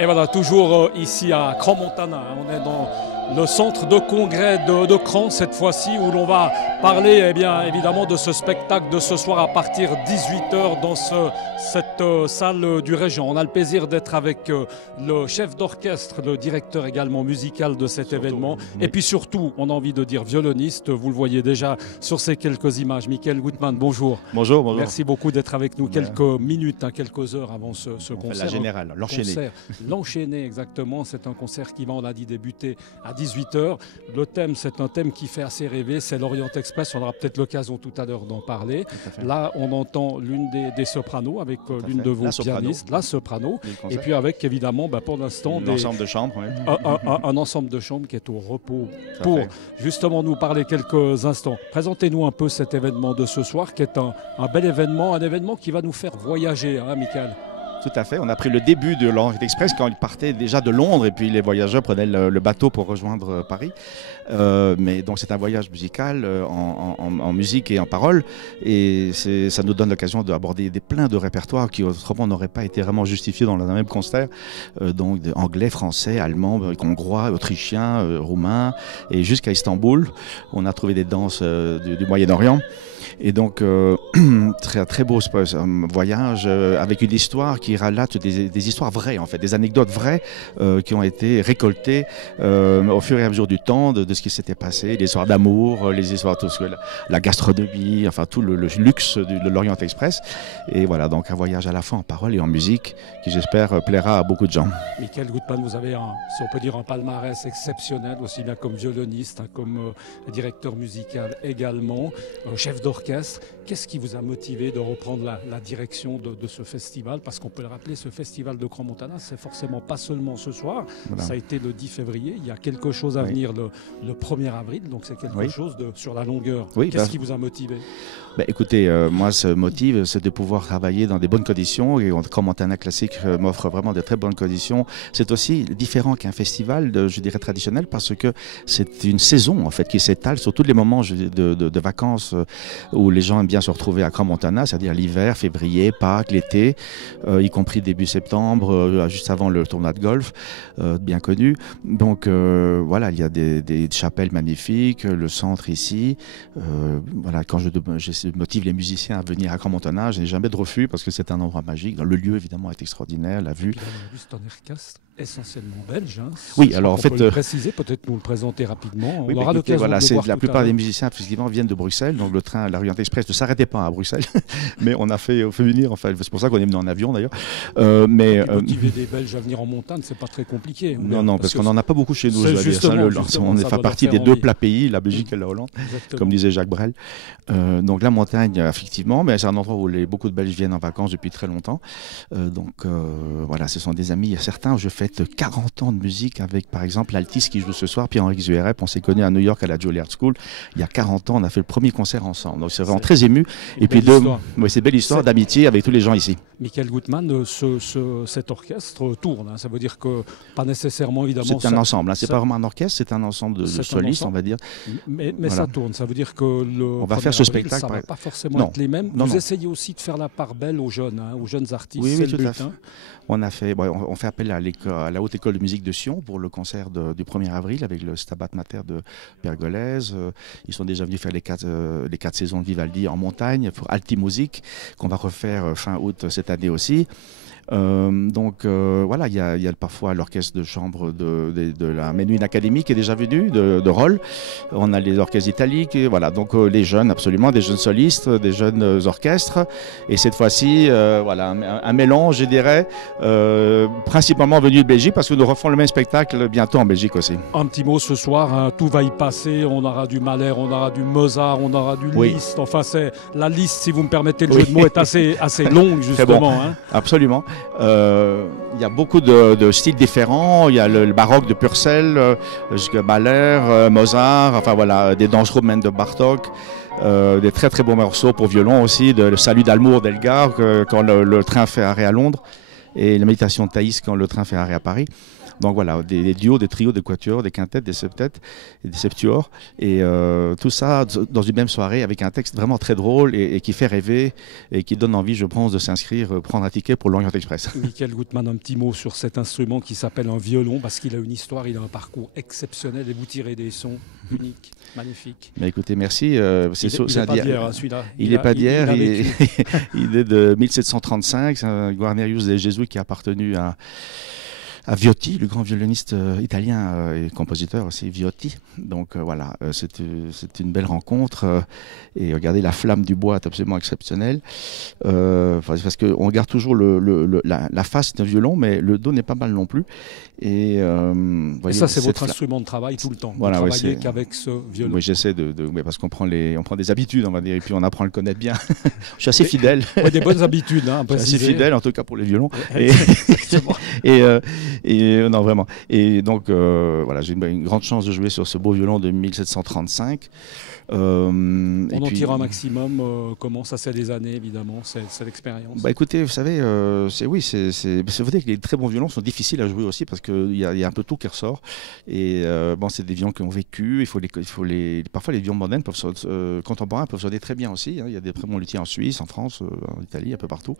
Et voilà, toujours ici à Crans-Montana, on est dans le centre de congrès de Crans cette fois-ci, où l'on va parler évidemment de ce spectacle de ce soir à partir de 18h dans cette salle du Régent. On a le plaisir d'être avec le chef d'orchestre, le directeur également musical de cet événement, et puis surtout, on a envie de dire violoniste, vous le voyez déjà sur ces quelques images. Michael Gutmann, bonjour. Bonjour, bonjour. Merci beaucoup d'être avec nous quelques minutes, quelques heures avant ce concert. La générale, l'enchaîner. L'enchaîner, exactement, c'est un concert qui va, on l'a dit, débuter à 18h. Le thème, c'est un thème qui fait assez rêver, c'est l'Orient Express. On aura peut-être l'occasion tout à l'heure d'en parler. Là, on entend l'une des sopranos avec l'une de vos pianistes, la soprano, et puis avec évidemment, pour l'instant, un ensemble de chambres. Oui. Un ensemble de chambres qui est au repos pour justement nous parler quelques instants. Présentez-nous un peu cet événement de ce soir, qui est un bel événement, un événement qui va nous faire voyager, hein, Michael? Tout à fait. On a pris le début de l'Orient Express quand il partait déjà de Londres et puis les voyageurs prenaient le bateau pour rejoindre Paris. Mais donc c'est un voyage musical en musique et en paroles, et ça nous donne l'occasion d'aborder plein de répertoires qui autrement n'auraient pas été vraiment justifiés dans un même concert. Donc anglais, français, allemand, hongrois, autrichien, roumain, et jusqu'à Istanbul. On a trouvé des danses du Moyen-Orient. Et donc, très beau voyage avec une histoire qui relate des histoires vraies, en fait, des anecdotes vraies qui ont été récoltées au fur et à mesure du temps de ce qui s'était passé, les histoires d'amour, les histoires, la gastronomie, enfin tout le luxe de l'Orient Express. Et voilà, donc un voyage à la fois en parole et en musique qui, j'espère, plaira à beaucoup de gens. Michael Gutmann, vous avez, si on peut dire, un palmarès exceptionnel, aussi bien comme violoniste, comme directeur musical également, chef d'orchestre. Qu'est-ce qui vous a motivé de reprendre la direction de ce festival? Parce qu'on peut le rappeler, ce festival de Crans-Montana, c'est forcément pas seulement ce soir. Voilà. Ça a été le 10 février. Il y a quelque chose à venir le 1er avril. Donc c'est quelque chose sur la longueur. Qu'est-ce qui vous a motivé? Écoutez, moi, ce motive, c'est de pouvoir travailler dans des bonnes conditions. Et Crans-Montana Classique m'offre vraiment de très bonnes conditions. C'est aussi différent qu'un festival, je dirais, traditionnel, parce que c'est une saison, en fait, qui s'étale sur tous les moments de vacances où les gens aiment bien se retrouver à Crans-Montana, c'est-à-dire l'hiver, février, Pâques, l'été, y compris début septembre, juste avant le tournoi de golf, bien connu. Donc voilà, il y a des chapelles magnifiques, le centre ici. Voilà, quand je motive les musiciens à venir à Crans-Montana, je n'ai jamais de refus parce que c'est un endroit magique. Le lieu, évidemment, est extraordinaire, la vue. C'est un orchestre essentiellement belge. Hein. Oui, alors en fait, peut le préciser, peut-être nous le présenter rapidement. On aura l'occasion de voir. La plupart des musiciens, effectivement, viennent de Bruxelles. Donc le train, l'Orient Express ne s'arrêtait pas à Bruxelles, mais on a fait venir. Enfin, c'est pour ça qu'on est venu en avion d'ailleurs. Motiver des Belges à venir en montagne, c'est pas très compliqué. Non, parce qu'on n'en a pas beaucoup chez nous. Je veux dire. On fait partie des deux plats pays, la Belgique et la Hollande, comme disait Jacques Brel. Donc la montagne, effectivement, mais c'est un endroit où beaucoup de Belges viennent en vacances depuis très longtemps. Voilà, ce sont des amis. Certains, je fête 40 ans de musique avec, par exemple, l'altiste qui joue ce soir, Pierre-Henri Xuerep. On s'est connus à New York à la Juilliard School. Il y a 40 ans, on a fait le premier concert ensemble. Donc c'est vraiment très ému. Et puis c'est belle histoire d'amitié avec tous les gens ici. Michael Gutmann, cet orchestre tourne. Hein. Ça veut dire que pas nécessairement, évidemment. C'est un ensemble. C'est pas vraiment un orchestre, c'est un ensemble de solistes, on va dire. Mais voilà. Ça tourne. Ça veut dire que on va faire ce spectacle. Ça ne va pas forcément être les mêmes. Vous essayez aussi de faire la part belle aux jeunes artistes. Oui, tout à fait. On fait appel à la Haute École de musique de Sion pour le concert du 1er avril avec le Stabat Mater de Pergolèse. Ils sont déjà venus faire les quatre saisons de Vivaldi en montagne pour Alti Music qu'on va refaire fin août cette année aussi. Voilà, il y a parfois l'orchestre de chambre de la Menuhin Academy qui est déjà venu, de Roll. On a les orchestres italiques, voilà, donc les jeunes, absolument, des jeunes solistes, des jeunes orchestres. Et cette fois-ci, voilà, un mélange, je dirais, principalement venu de Belgique, parce que nous refons le même spectacle bientôt en Belgique aussi. Un petit mot ce soir, hein, tout va y passer. On aura du Mahler, on aura du Mozart, on aura du Liszt. Enfin, la liste, si vous me permettez le jeu de mots, est assez longue, justement. Bon. Hein. Absolument. Il y a beaucoup de styles différents. Il y a le baroque de Purcell, jusqu'à Mahler, Mozart, enfin voilà, des danses roumaines de Bartók, des très beaux morceaux pour violon aussi, le Salut d'Amour d'Elgar quand le train fait arrêt à Londres. et la méditation de Thaïs quand le train fait arrêt à Paris. Donc voilà, des duos, des trios, des quatuors, des quintettes, des septettes, et des septuors, et tout ça dans une même soirée avec un texte vraiment très drôle et qui fait rêver et qui donne envie, je pense, de s'inscrire, prendre un ticket pour l'Orient Express. Michael Gutmann, un petit mot sur cet instrument qui s'appelle un violon, parce qu'il a une histoire, il a un parcours exceptionnel et vous tirez des sons uniques, magnifiques. Mais écoutez, merci. Il n'est pas d'hier, hein, celui-là. Il n'est pas d'hier, il est de 1735, c'est un Guarnerius des Jésuites qui a appartenu à Viotti, le grand violoniste italien et compositeur aussi, Viotti. Donc voilà, c'est une belle rencontre. Et regardez, la flamme du bois est absolument exceptionnelle. Parce qu'on regarde toujours la face d'un violon, mais le dos n'est pas mal non plus. Et ça, c'est votre instrument de travail tout le temps. Vous travaillez qu'avec ce violon. Oui, j'essaie parce qu'on prend des habitudes, on va dire, et puis on apprend à le connaître bien. Je suis assez fidèle. Ouais, des bonnes habitudes. Hein, je suis assez fidèle, en tout cas pour les violons. Ouais, non, vraiment. Et donc, voilà, j'ai une grande chance de jouer sur ce beau violon de 1735. On en tire un maximum. Comment ça, c'est des années, évidemment, c'est l'expérience. Écoutez, vous savez, vous savez que les très bons violons sont difficiles à jouer aussi parce qu'il y a un peu tout qui ressort. Et c'est des violons qui ont vécu. Parfois, les violons modernes, contemporains, peuvent sonner très bien aussi. Hein. Il y a des très bons luthiers en Suisse, en France, en Italie, un peu partout.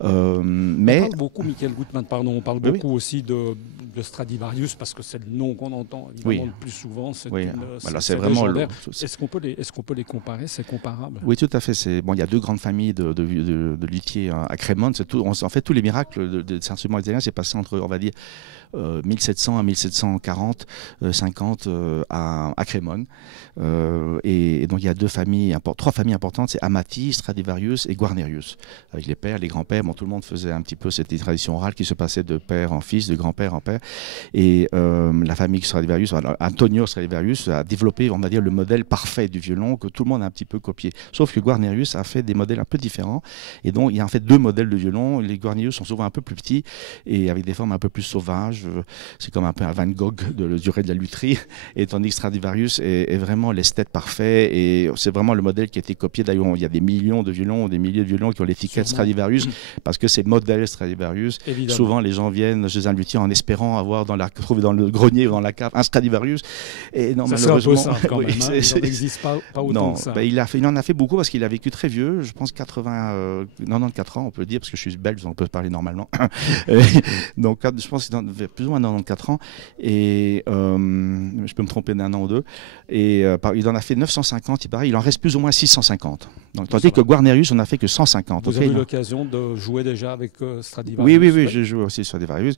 On parle beaucoup, Michael Gutmann, pardon, on parle beaucoup aussi de Stradivarius parce que c'est le nom qu'on entend évidemment le plus souvent. C'est vraiment légendaire. Est-ce qu'on peut les comparer? C'est comparable? Oui, tout à fait. Il y a deux grandes familles de luthiers à Crémone. En fait, tous les miracles de cet instrument italien s'est passé entre, on va dire, 1700 à 1740, 50 à Crémone. Et donc il y a trois familles importantes, c'est Amati, Stradivarius et Guarnerius. Avec les pères, les grands-pères, tout le monde faisait un petit peu cette tradition orale qui se passait de père en fils, de grand-père en père. Et la famille Stradivarius, Antonio Stradivarius, a développé, on va dire, le modèle parfait du violon que tout le monde a un petit peu copié. Sauf que Guarnerius a fait des modèles un peu différents. Et donc il y a en fait deux modèles de violon. Les Guarnerius sont souvent un peu plus petits et avec des formes un peu plus sauvages. C'est comme un peu un Van Gogh de la durée de la lutherie, et tandis que Stradivarius est vraiment l'esthète parfait, et c'est vraiment le modèle qui a été copié. D'ailleurs, il y a des millions de violons, des milliers de violons qui ont l'étiquette Stradivarius, parce que c'est modèle Stradivarius. Évidemment. Souvent, les gens viennent chez un luthier en espérant trouver dans le grenier ou dans la cave un Stradivarius. Et non, ça, malheureusement, c'est un peu simple quand même. Il n'existe pas autant que ça. Il en a fait beaucoup parce qu'il a vécu très vieux, je pense 94 ans, on peut dire, parce que je suis belge, on peut parler normalement. Donc, je pense qu'il avait plus ou moins 94 ans, et je peux me tromper d'un an ou deux, et il en a fait 950, il en reste plus ou moins 650. Donc, tandis que Guarnerius, on n'a fait que 150. Vous avez eu l'occasion de jouer déjà avec Stradivarius? Oui, j'ai joué aussi sur Stradivarius.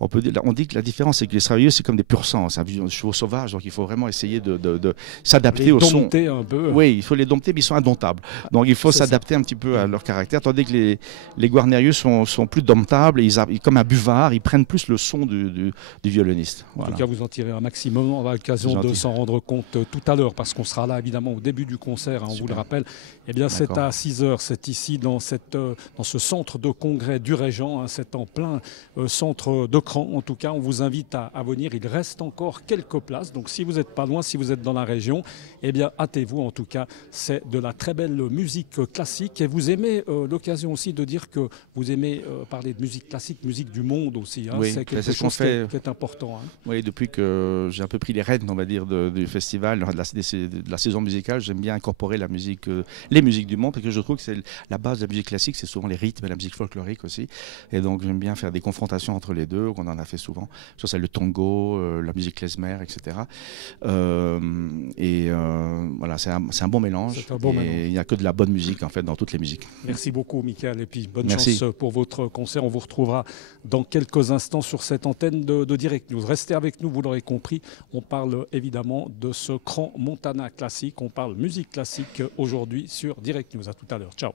On dit que la différence, c'est que les Stradivarius, c'est comme des pur sang, c'est un chevaux sauvage, donc il faut vraiment essayer de s'adapter au son. Un peu. Oui, il faut les dompter, mais ils sont indomptables. Donc il faut s'adapter un petit peu à leur caractère, tandis que les Guarnerius sont plus domptables, comme un buvard, ils prennent plus le son du violoniste. Voilà. En tout cas, vous en tirez un maximum. On aura l'occasion de s'en rendre compte tout à l'heure, parce qu'on sera là évidemment au début du concert, hein, on vous le rappelle. Eh bien, c'est à 6h, c'est ici dans ce centre de congrès du Régent, hein, c'est en plein centre de Cran. En tout cas, on vous invite à venir. Il reste encore quelques places, donc si vous n'êtes pas loin, si vous êtes dans la région, eh bien, hâtez-vous. En tout cas, c'est de la très belle musique classique. Et vous aimez l'occasion aussi de dire que vous aimez parler de musique classique, musique du monde aussi. Hein. Oui, c'est quelque chose qui est important. Hein. Oui, depuis que j'ai un peu pris les rênes, on va dire, du festival, de la saison musicale, j'aime bien incorporer la musique, les musiques du monde, parce que je trouve que c'est la base de la musique classique, c'est souvent les rythmes et la musique folklorique aussi. Et donc j'aime bien faire des confrontations entre les deux, qu'on en a fait souvent. Ça, c'est le tango, la musique klezmer, etc. Voilà, c'est un bon mélange. Et il n'y a que de la bonne musique en fait dans toutes les musiques. Merci beaucoup, Michael, et puis bonne chance pour votre concert. On vous retrouvera dans quelques instants sur cette antenne de Direct News. Restez avec nous, vous l'aurez compris. On parle évidemment de ce Crans-Montana classique. On parle musique classique aujourd'hui sur Direct News. À tout à l'heure. Ciao.